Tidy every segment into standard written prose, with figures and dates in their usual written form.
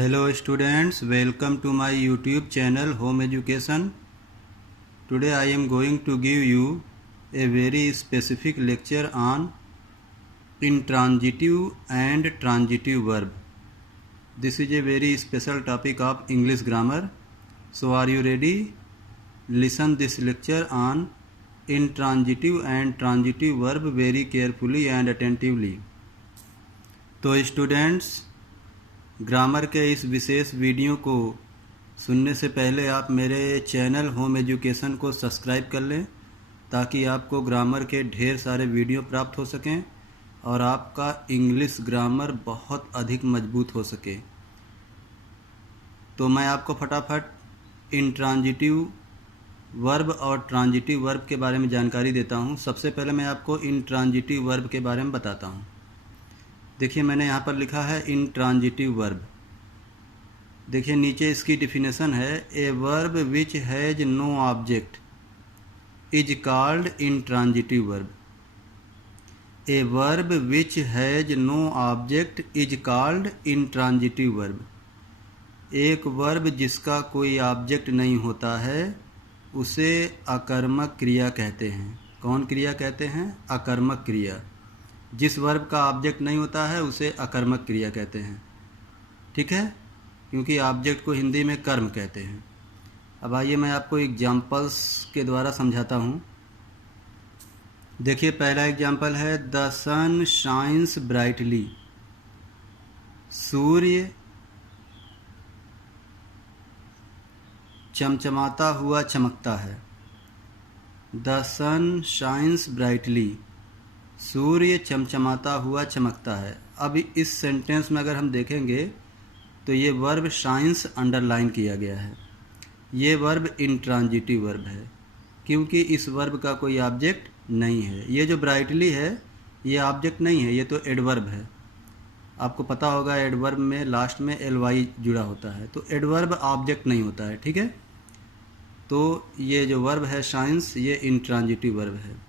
Hello students, welcome to my YouTube channel Home Education. Today I am going to give you a very specific lecture on intransitive and transitive verb. This is a very special topic of English grammar. So are you ready? Listen this lecture on intransitive and transitive verb very carefully and attentively. तो students, grammar के इस विशेष video को सुनने से पहले आप मेरे channel home education को सब्सक्राइब कर लें ताकि आपको ग्रामर के ढेर सारे वीडियो प्राप्त हो सकें और आपका इंग्लिश ग्रामर बहुत अधिक मजबूत हो सके। तो मैं आपको फटाफट इंट्रांजिटिव वर्ब और ट्रांजिटिव वर्ब के बारे में जानकारी देता हूं। सबसे पहले मैं आपको इंट्रांजिटिव वर्ब के बारे में बताता हूं। देखिए, मैंने यहाँ पर लिखा है इंट्रांजिटिव वर्ब। देखिए नीचे इसकी डिफिनेशन है, a verb which has no object is called intransitive verb. A verb which has no object is called intransitive verb. एक वर्ब जिसका कोई ऑब्जेक्ट नहीं होता है उसे अकर्मक क्रिया कहते हैं। कौन क्रिया कहते हैं? अकर्मक क्रिया। जिस वर्ब का ऑब्जेक्ट नहीं होता है उसे अकर्मक क्रिया कहते हैं। ठीक है, क्योंकि ऑब्जेक्ट को हिंदी में कर्म कहते हैं। अब आइए मैं आपको एग्जाम्पल्स के द्वारा समझाता हूँ। देखिए पहला एग्जाम्पल है, द सन शाइन्स ब्राइटली। सूर्य चमचमाता हुआ चमकता है। द सन शाइन्स ब्राइटली, सूर्य चमचमाता हुआ चमकता है। अब इस सेंटेंस में अगर हम देखेंगे तो ये वर्ब शाइन्स अंडरलाइन किया गया है। ये वर्ब इंट्रांजिटिव वर्ब है क्योंकि इस वर्ब का कोई ऑब्जेक्ट नहीं है। ये जो ब्राइटली है ये ऑब्जेक्ट नहीं है, ये तो एडवर्ब है। आपको पता होगा एडवर्ब में लास्ट में ly जुड़ा होता है, तो एडवर्ब ऑब्जेक्ट नहीं होता है। ठीक है, तो ये जो वर्ब है शाइन्स, ये इंट्रांजिटिव वर्ब है।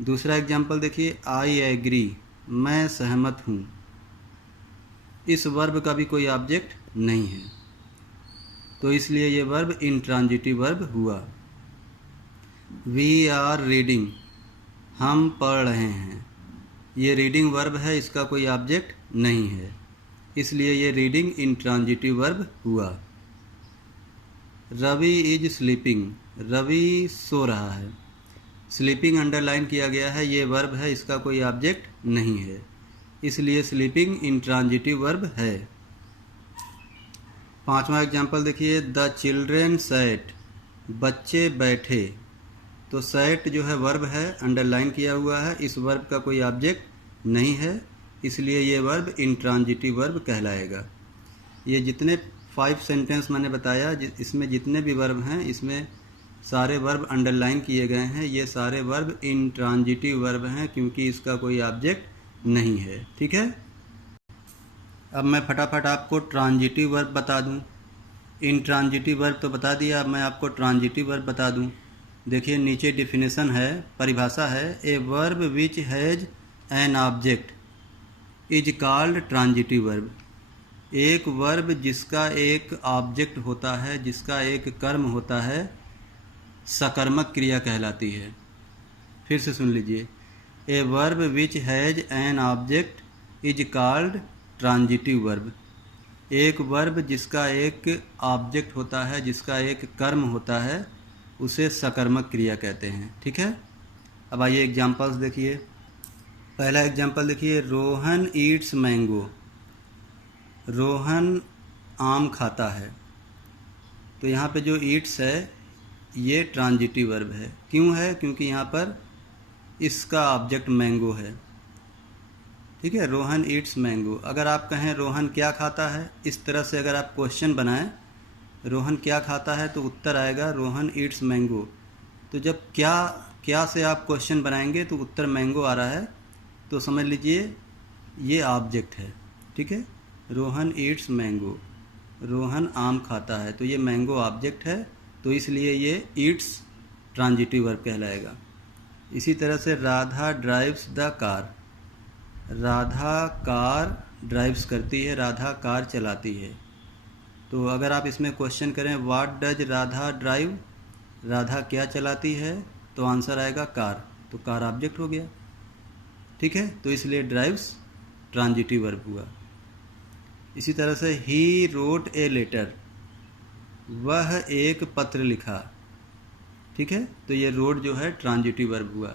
दूसरा एग्जाम्पल देखिए, आई एग्री, मैं सहमत हूँ। इस वर्ब का भी कोई ऑब्जेक्ट नहीं है, तो इसलिए ये वर्ब इंट्रांजिटिव वर्ब हुआ। वी आर रीडिंग, हम पढ़ रहे हैं। ये रीडिंग वर्ब है, इसका कोई ऑब्जेक्ट नहीं है, इसलिए ये रीडिंग इंट्रांजिटिव वर्ब हुआ। रवि इज स्लीपिंग, रवि सो रहा है। स्लीपिंग अंडरलाइन किया गया है, ये वर्ब है, इसका कोई ऑब्जेक्ट नहीं है, इसलिए स्लीपिंग इंट्रांजिटिव वर्ब है। पांचवा एग्जाम्पल देखिए, द चिल्ड्रेन सैट, बच्चे बैठे। तो सैट जो है वर्ब है, अंडरलाइन किया हुआ है, इस वर्ब का कोई ऑब्जेक्ट नहीं है, इसलिए ये वर्ब इंट्रांजिटिव वर्ब कहलाएगा। ये जितने 5 सेंटेंस मैंने बताया, इसमें जितने भी वर्ब हैं, इसमें सारे वर्ब अंडरलाइन किए गए हैं। ये सारे वर्ब इंट्रांजिटिव वर्ब हैं क्योंकि इसका कोई ऑब्जेक्ट नहीं है। ठीक है, अब मैं फटाफट आपको ट्रांजिटिव वर्ब बता दूं। इंट्रांजिटिव वर्ब तो बता दिया, अब मैं आपको ट्रांजिटिव वर्ब बता दूं। देखिए नीचे डिफिनेशन है, परिभाषा है, a verb which has an object is called transitive verb. एक वर्ब जिसका एक ऑब्जेक्ट होता है, जिसका एक कर्म होता है, सकर्मक क्रिया कहलाती है। फिर से सुन लीजिए, ए verb which has an object is called transitive verb. एक वर्ब जिसका एक ऑब्जेक्ट होता है, जिसका एक कर्म होता है, उसे सकर्मक क्रिया कहते हैं। ठीक है, अब आइए एग्जाम्पल्स देखिए। पहला एग्जाम्पल देखिए, रोहन ईट्स मैंगो। रोहन आम खाता है। तो यहाँ पे जो ईट्स है ये ट्रांजिटिव वर्ब है। क्यों है? क्योंकि यहाँ पर इसका ऑब्जेक्ट मैंगो है। ठीक है, रोहन ईट्स मैंगो। अगर आप कहें रोहन क्या खाता है, इस तरह से अगर आप क्वेश्चन बनाएं, रोहन क्या खाता है, तो उत्तर आएगा रोहन ईट्स मैंगो। तो जब क्या से आप क्वेश्चन बनाएंगे तो उत्तर मैंगो आ रहा है, तो समझ लीजिए ये ऑब्जेक्ट है। ठीक है, रोहन ईट्स मैंगो, रोहन आम खाता है, तो ये मैंगो ऑब्जेक्ट है, तो इसलिए ये ईट्स ट्रांजिटिव वर्ब कहलाएगा। इसी तरह से Radha drives the car, Radha car drives करती है, राधा कार चलाती है, तो अगर आप इसमें क्वेश्चन करें what does Radha drive, Radha क्या चलाती है, तो आंसर आएगा कार, तो कार ऑब्जेक्ट हो गया। ठीक है, तो इसलिए ड्राइव्स ट्रांजिटिव वर्ब हुआ। इसी तरह से ही रोट ए लेटर, वह एक पत्र लिखा। ठीक है, तो ये रोट जो है ट्रांजिटिव वर्ब हुआ।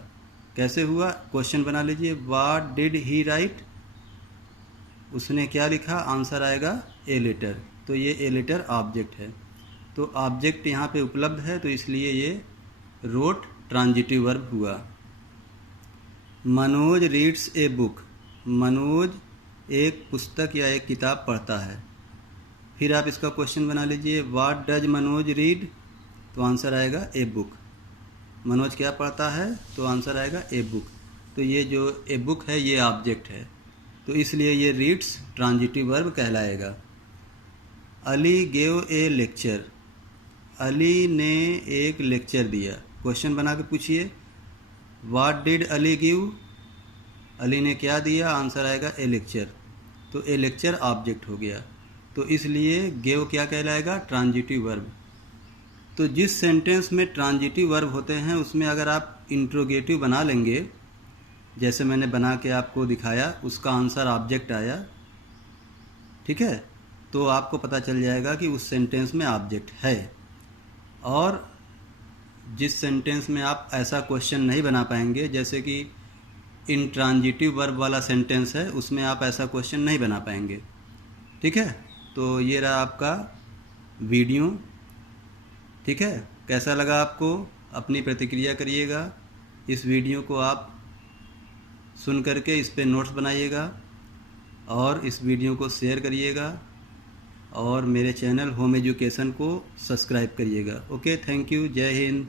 कैसे हुआ, क्वेश्चन बना लीजिए, व्हाट डिड ही राइट, उसने क्या लिखा, आंसर आएगा ए लेटर, तो ये ए लेटर ऑब्जेक्ट है। तो ऑब्जेक्ट यहाँ पे उपलब्ध है, तो इसलिए ये रोट ट्रांजिटिव वर्ब हुआ। Manoj reads a book, Manoj एक पुस्तक या एक किताब पढ़ता है। फिर आप इसका क्वेश्चन बना लीजिए, व्हाट डज मनोज रीड, तो आंसर आएगा ए बुक। मनोज क्या पढ़ता है, तो आंसर आएगा ए बुक। तो ये जो ए बुक है ये ऑब्जेक्ट है, तो इसलिए ये रीड्स ट्रांजिटिव वर्ब कहलाएगा। Ali gave a lecture, Ali ने एक लेक्चर दिया। क्वेश्चन बना के पूछिए, what did Ali give, Ali ने क्या दिया, आंसर आएगा ए लेक्चर, तो ए लेक्चर ऑब्जेक्ट हो गया। तो इसलिए गेव क्या कहलाएगा, ट्रांजिटिव वर्ब। तो जिस सेंटेंस में ट्रांजिटिव वर्ब होते हैं उसमें अगर आप इंट्रोगेटिव बना लेंगे, जैसे मैंने बना के आपको दिखाया, उसका आंसर ऑब्जेक्ट आया, ठीक है, तो आपको पता चल जाएगा कि उस सेंटेंस में ऑब्जेक्ट है। और जिस सेंटेंस में आप ऐसा क्वेश्चन नहीं बना पाएंगे, जैसे कि इंट्रांजिटिव वर्ब वाला सेंटेंस है, उसमें आप ऐसा क्वेश्चन नहीं बना पाएंगे। ठीक है, तो ये रहा आपका वीडियो। ठीक है, कैसा लगा आपको, अपनी प्रतिक्रिया करिएगा। इस वीडियो को आप सुन करके इस पे नोट्स बनाइएगा और इस वीडियो को शेयर करिएगा और मेरे चैनल होम एजुकेशन को सब्सक्राइब करिएगा। ओके, थैंक यू, जय हिंद।